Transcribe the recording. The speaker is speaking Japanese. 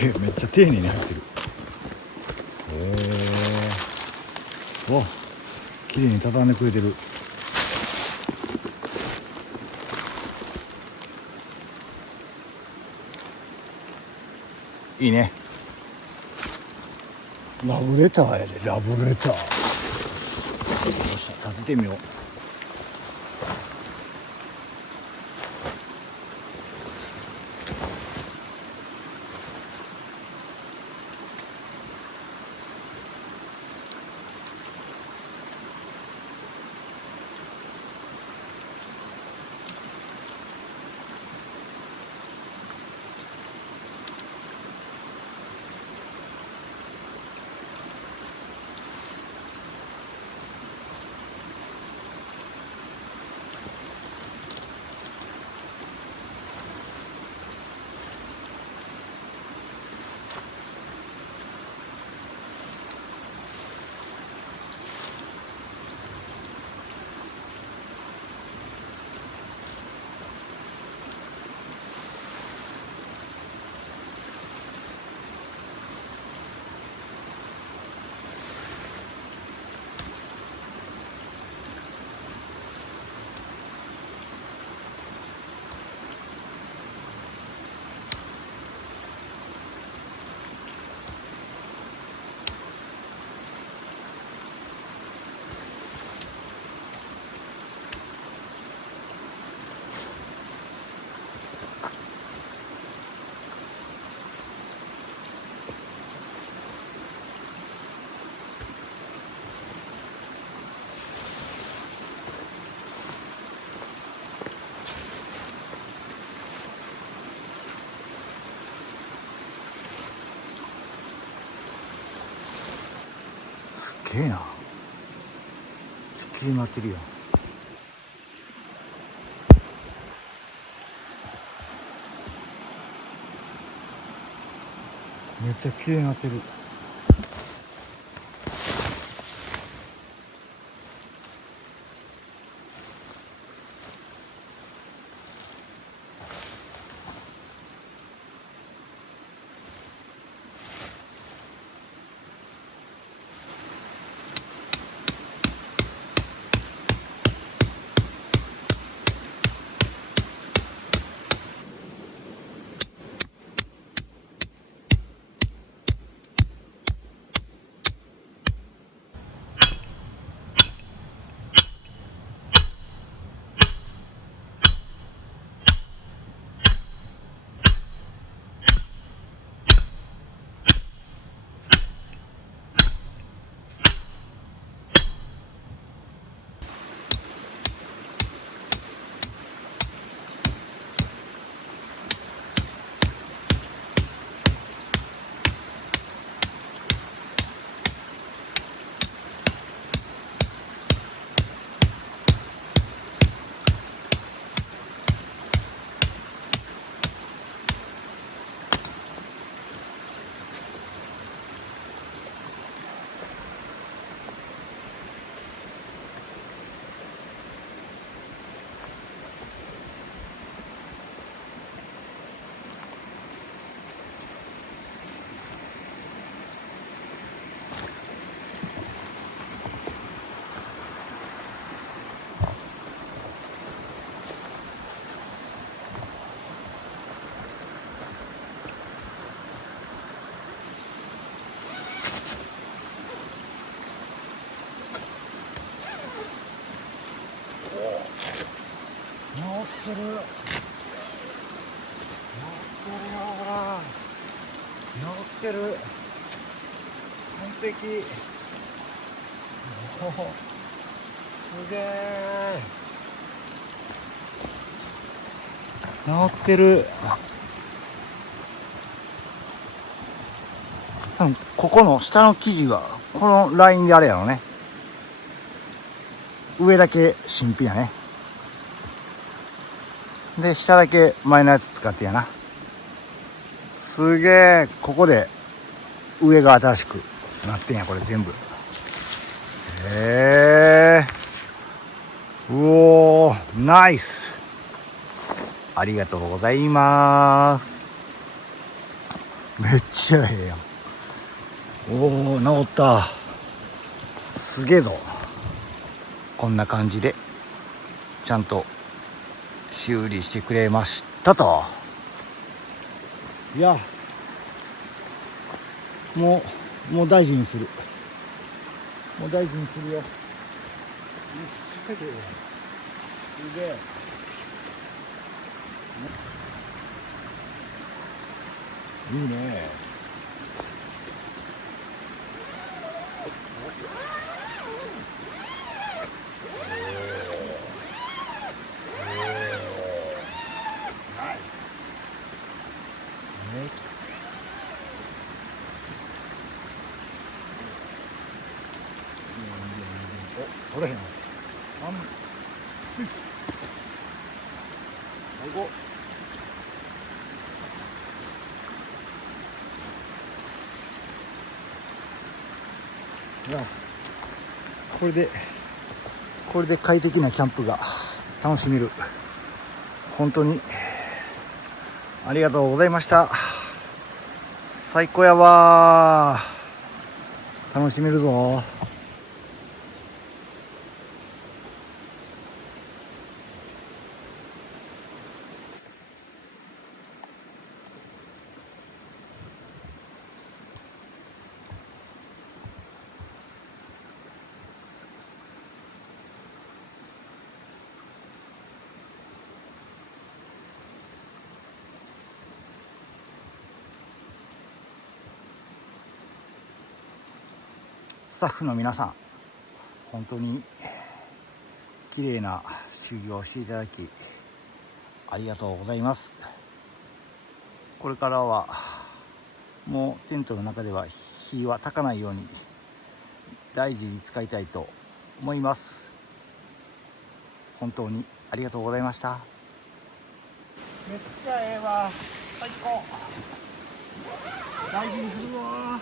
げえ、めっちゃ丁寧に入ってる。わ、綺麗に畳んでくれてる。いいね。ラブレターやで、ラブレター。よっしゃ、立ててみよう。すげえな。ちょっきり回ってるよ。めっちゃ綺麗になってる。治ってる。治ってる。完璧。おお、すげえ。治ってる。多分ここの下の生地がこのラインであれやろね。上だけ新品やね。で下だけ前のやつ使ってやな。すげえ。ここで上が新しくなってんや、これ全部。うおー、ナイス。ありがとうございます。めっちゃええやん。おお、治った。すげえぞ。こんな感じでちゃんと修理してくれましたと。いや、もう大事にする。もう大事にするよ。めっちゃええやん。すげえ。いいね。お、取れへん。最後。いや、これで快適なキャンプが楽しめる。本当にありがとうございました。最高やわー。楽しめるぞ。スタッフの皆さん、本当に綺麗な修理をしていただきありがとうございます。これからはもうテントの中では火は焚かないように大事に使いたいと思います。本当にありがとうございました。めっちゃええわ。最高。大事にするわ。